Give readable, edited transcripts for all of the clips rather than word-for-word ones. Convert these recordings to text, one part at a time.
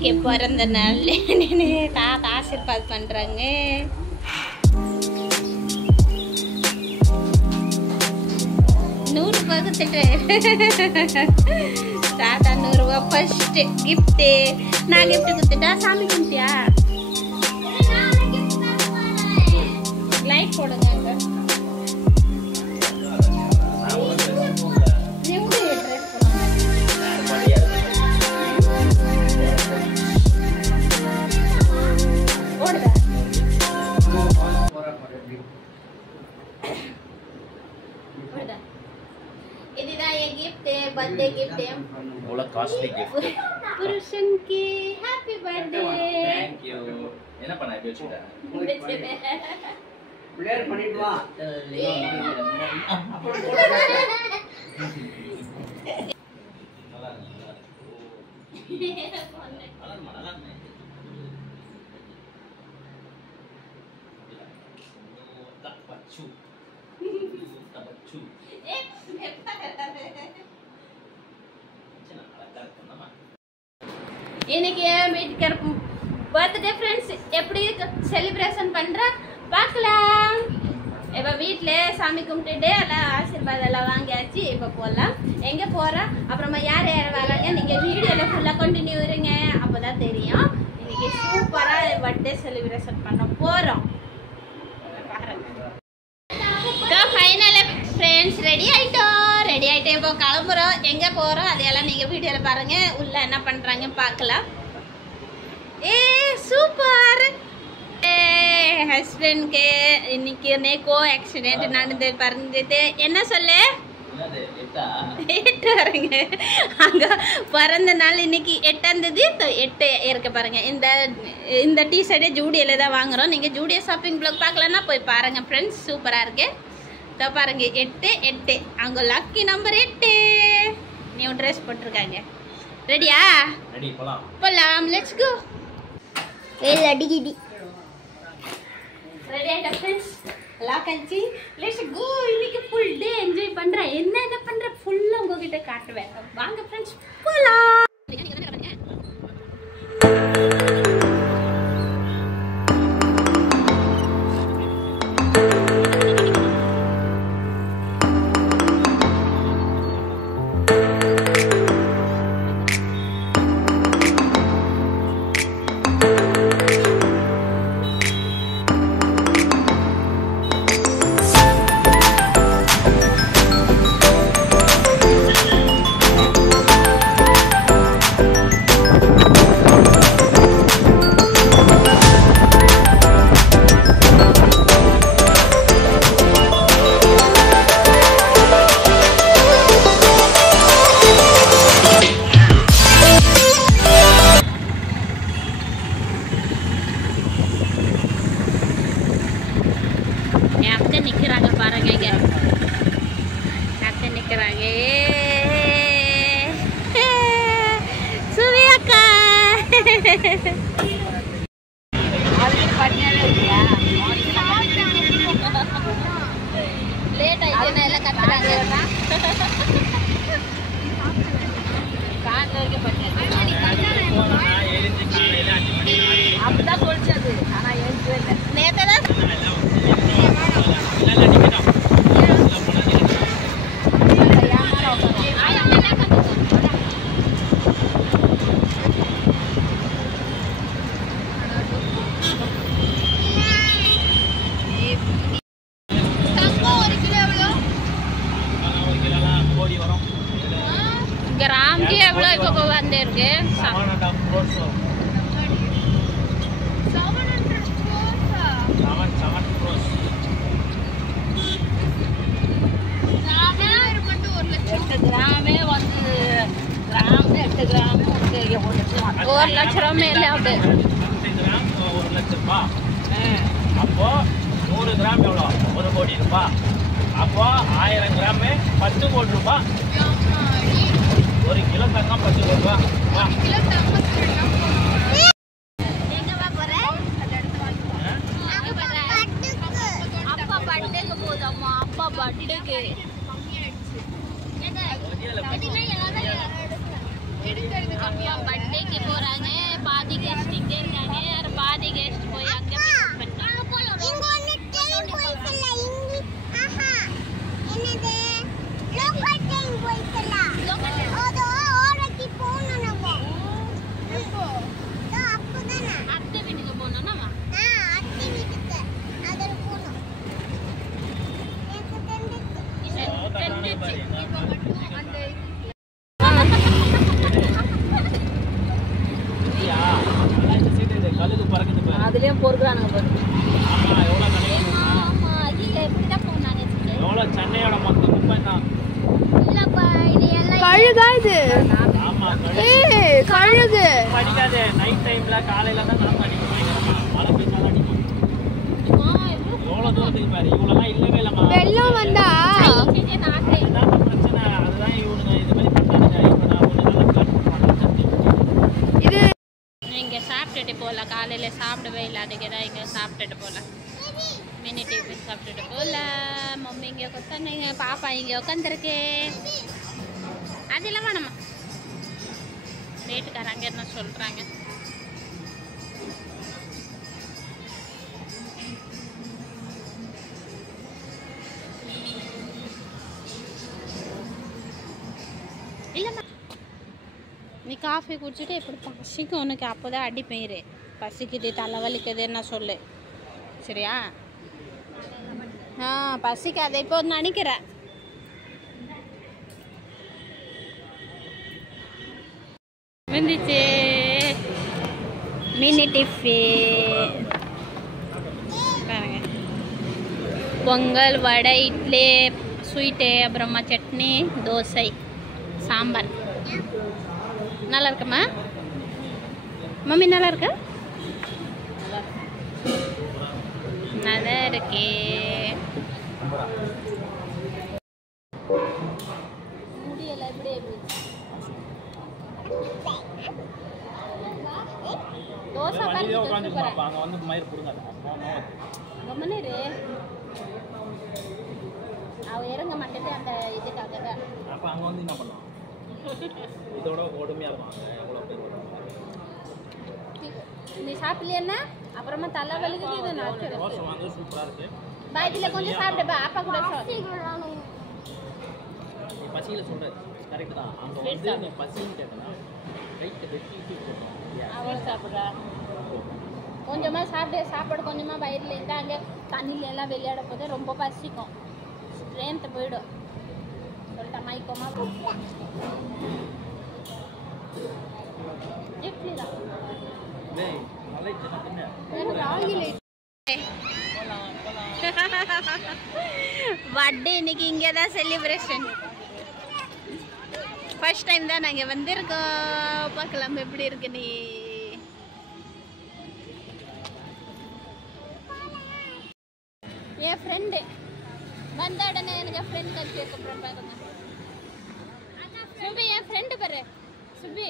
இன்னைக்கு பிறந்த நாள் தாத்தா ஆசீர்வாத் பண்றாங்க. ₹100 கொடுத்துட்டு தாத்தா ₹100 ஃபர்ஸ்ட் கிஃப்ட். நான் கிஃப்ட் கொடுத்துட்டா சாமி கும்பிட்டியா? லைக் போடுங்க. இதுதான் என் கிஃப்ட், பர்த்டே கிஃப்ட். ஓல காஸ்ட்லி கிஃப்ட். புருஷன் K happy birthday. Thank you. என்ன பண்ண இப்ப வச்சிட்டா? பிளேயர் பண்ணிட்டு வா. நல்லா நல்லா. Tabacu. இன்னைக்கு வீட்டுக்கு பர்த்டே ஃப்ரெண்ட்ஸ் எப்படி செலிப்ரேஷன் பண்ற பார்க்கலாம். இப்போ வீட்டில் சாமி கும்பிட்டுட்டு எல்லாம் ஆசீர்வாதம் எல்லாம் வாங்கியாச்சு. இப்போ போகலாம். எங்கே போகிறோம் அப்புறமா யார் யார் வராங்க நீங்கள் வீடியோவில் ஃபுல்லாக கண்டினியூ இருங்க, அப்போ தான் தெரியும். இன்னைக்கு சூப்பராக பர்த்டே செலிப்ரேஷன் பண்ண போகிறோம். ஃபைனல் ஃப்ரெண்ட்ஸ் ரெடி ஆகிட்டேன். இப்போ கிளம்புறோம். எங்கே போகிறோம் அதையெல்லாம் நீங்கள் வீடியோவில் பாருங்கள். உள்ள என்ன பண்ணுறாங்க பார்க்கலாம். சூப்பர். ஹஸ்பண்ட்க்கு இன்னைக்கு நேக்கோ ஆக்சிடென்ட் நடந்து பறந்துட்டு என்ன சொல்லு 8 வரங்க. அங்க பிறந்த நாள் இன்னைக்கு 8ஆம் தேதி. 8 இருக்க பாருங்க. இந்த டீ ஷர்ட்டே ஜூடியோல தான் வாங்குறோம். நீங்க ஜூடியோ ஷாப்பிங் பிளாக் பார்க்கலன்னா போய் பாருங்க ஃப்ரெண்ட்ஸ், சூப்பரா இருக்கு. இதோ பாருங்க 8 அங்க லக்கி நம்பர் 8 நியூ ட்ரெஸ் போட்டிருக்காங்க. ரெடியா? ரெடி போலாம். போலாம், லெட்ஸ் கோ. அடிக்கிடி ரெடி ஆயிட்டா ஃப்ரெண்ட்ஸ்? எல்லாம் கழிச்சு லெட்ஸ் கோ. இன்னைக்கு ஃபுல் டே என்ஜாய் பண்றேன். என்ன பண்றேன் ஃபுல்லா உங்ககிட்ட காட்டுவேன். வாங்க ஃப்ரெண்ட்ஸ் போலாம். நிக்கிறாங்க பாருங்க. இங்க நிக்கிறாங்க சுவியாக்கா. லேட் ஆயிடுச்சு எல்லாம் கத்துறாங்க. அப்படிதான் சொல்லிச்சது. ஆனா நேத்தான் ग्राम की एवढं एक बंदे के 700 ग्राम है 1 லட்சம் மேல ஆகுது. 1 லட்சம் ரூபாய். அப்போ 100 கிராம் எவ்வளோ? 1 கோடி ரூபாய். அப்போ 1000 கிராம் 10 கோடி ரூபாய். 1 கிலோ தங்கம் 10 கோடி ரூபாய். எங்கப்பா போற? அப்பா பர்த்டேக்கு போதம்மா. அப்பா பர்த்டேக்கு பர்த்டேக்கு போறாங்க. டைம்ல காலையில தான் நான் அடிக்கும் மழை பெய்ஞ்சாலும் அடிக்கும். எவ்வளோ தூரத்துக்கு பாரு இவ்வளோலாம் இல்லவே இல்லைம்மா. வெள்ளம் வந்தா அதுதான் பிரச்சனை. அதுதான் இவனுங்க இது மாதிரி பண்ணானுங்க. இப்போ நான் ஒன்று நல்லா கண்ட்ரோல் பண்ணுறேன். இது இங்கே சாப்பிட்டுட்டு போகலாம். காலையில் சாப்பிடவே இல்லை, அதுக்கு தான் இங்கே சாப்பிட்டுட்டு போகலாம். மினி டிஃபன் சாப்பிட்டுட்டு போகலாம். மம்மி இங்கே உட்காந்துங்க, பாப்பா இங்கே உட்காந்துருக்கு. அதெல்லாம் வேணாமா, வீட்டுக்காரங்க என்ன சொல்கிறாங்க. இல்லைம்மா, நீ காஃபி குடிச்சிட்டு எப்படி பசிக்கும் உனக்கு, அப்போ தான் அடி பெயிரு. பசிக்குது தலைவலிக்குது என்ன சொல்லு, சரியா? பசிக்காத இப்போ நினைக்கிறேன். வந்துச்சு மினி டிஃபன் பாருங்க. பொங்கல், வடை, இட்லி, ஸ்வீட்டு, அப்புறமா சட்னி, தோசை, சாம்பார். நல்லா இருக்குமா மம்மி? நல்லா இருக்கா? நல்லா இருக்கே. முடியல இப்படியே தோசை அங்கே வந்து மயிர் கொடுங்க. ரொம்ப நேரம் அவ இறங்க மாட்டேது அந்த இதுக்காக தான். அப்போ அங்கே வந்து என்ன பண்ணுவான்? இதோட கொடுமையாக இருப்பாங்க. எவ்வளோ பேர் நீ சாப்பிடலையா? அப்புறமா தலை வலிக்குது. இது தோசை வாங்க சூப்பராக இருக்கு. பாய்தில் கொஞ்சம் சாப்பிடுப்பா, அப்பா கூட நீ பசியில் சொல்கிறது கரெக்டு தான். அங்கே வந்து நீ பசின்னு கேட்டனா ரைட்டு வெட்டிட்டு அவள் சாப்பிட்றா. கொஞ்சமாக சாப்பிட்டு சாப்பாடு கொஞ்சமாக வயிறில் இருந்தால் அங்கே தண்ணியில எல்லாம் விளையாட போது ரொம்ப பசிக்கும், ஸ்ட்ரென்த்து போயிடும். சொல்லிட்டா மைக்கோமா இட்லி தான். பர்த்டே இன்னைக்கு இங்கே தான் செலிப்ரேஷன். ஃபர்ஸ்ட் டைம் தான் நாங்கள் வந்திருக்கோம். பார்க்கலாம் எப்படி இருக்கு. நீ என் ஃப்ரெண்டு வந்த உடனே எனக்கு ஃப்ரெண்ட் கட்சி அப்புறம் பாருங்க. சுபி என் ஃப்ரெண்டு பாரு. சுபி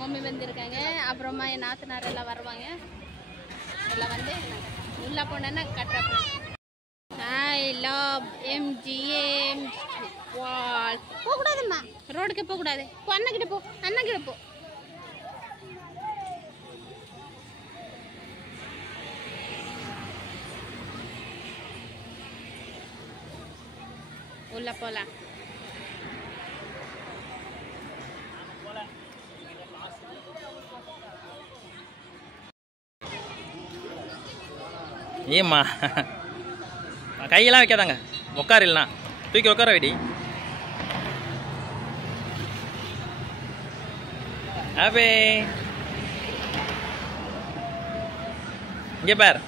மம்மி வந்திருக்காங்க, அப்புறமா என் நாத்தனார் எல்லாம் வருவாங்க. எல்லாம் வந்து உள்ளே போனேன்னா கட்டுற ஐ லவ் எம்ஜிஎம் வால். போகக்கூடாதும்மா, ரோடுக்கு போகக்கூடாது. போ அண்ணக்கிட்ட போ, அண்ணக்கிட்ட போ. உள்ள போலாம். ஏம்மா கையெல்லாம் வைக்காதாங்க, உட்கார இல்லைனா தூக்கி உட்கார வெடி. ஹாப்பி இங்கே பார்.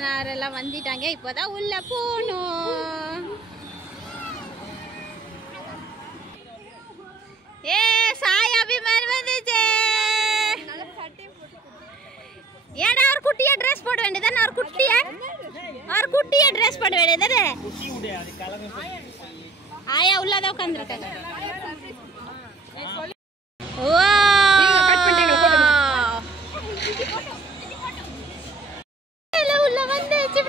நாத்தனார் எல்லாம் வந்துட்டாங்க. இப்போதான் உள்ள போகணும். ஏ சாய் அபிமான் வந்துச்சு. ஏடா ஒரு குட்டியா ட்ரெஸ் போட வேண்டியதானே? ஒரு குட்டியா ட்ரெஸ் போட வேண்டியதானே? ஆயா உள்ளதான் உட்காந்துருக்காங்க. உள்ள வந்துச்சு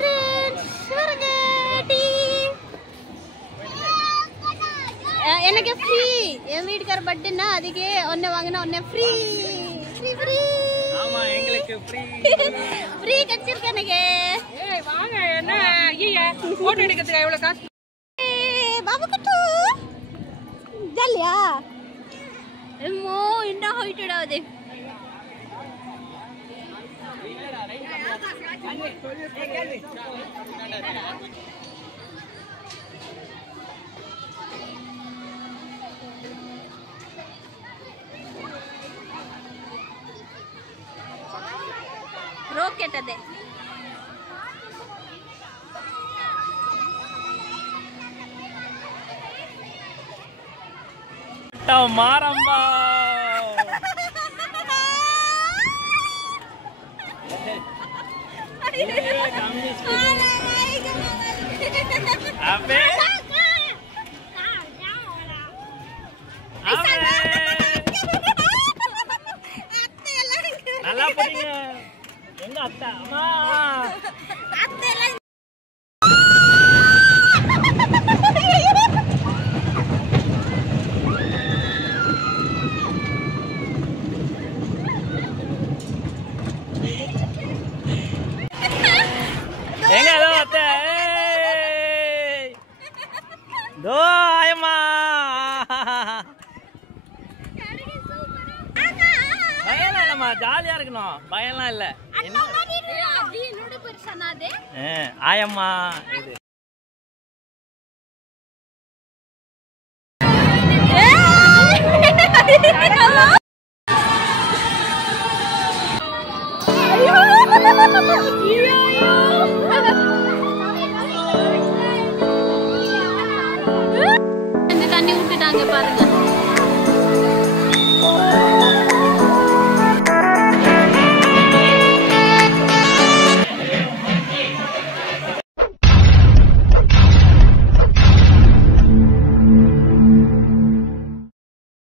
எனக்கு ஃப்ரீ. என் வீட்டுக்கார பர்த்டேனா அதுக்கு ஒன்னு வாங்கினா ஒன்னு ஃப்ரீ. ஆமா எங்களுக்கு ஃப்ரீ கிடைச்சிருக்கு எனக்கு. ஏய் வாங்க என்ன ஐயா போட்டோ எடுக்கிறதுக்கு எவ்வளவு காசு? பாபு குட்டு ஜல்லியா எம்மோ என்ன ஹைட்டட் ஆகுது. ರಾಕೆಟ್ ಅದೇ ಮಾರಮ್ಮ ಅಬ್ಬೆ நல்லா போறீங்க எங்க அத்தை அம்மா அத்தை எல்லாம் எங்க அதோ அத்தை தோ ஆயம்மா பயம்லாம் இல்லம்மா ஜாலியா இருக்கணும் பயம்லாம் இல்ல ஆயம்மா இது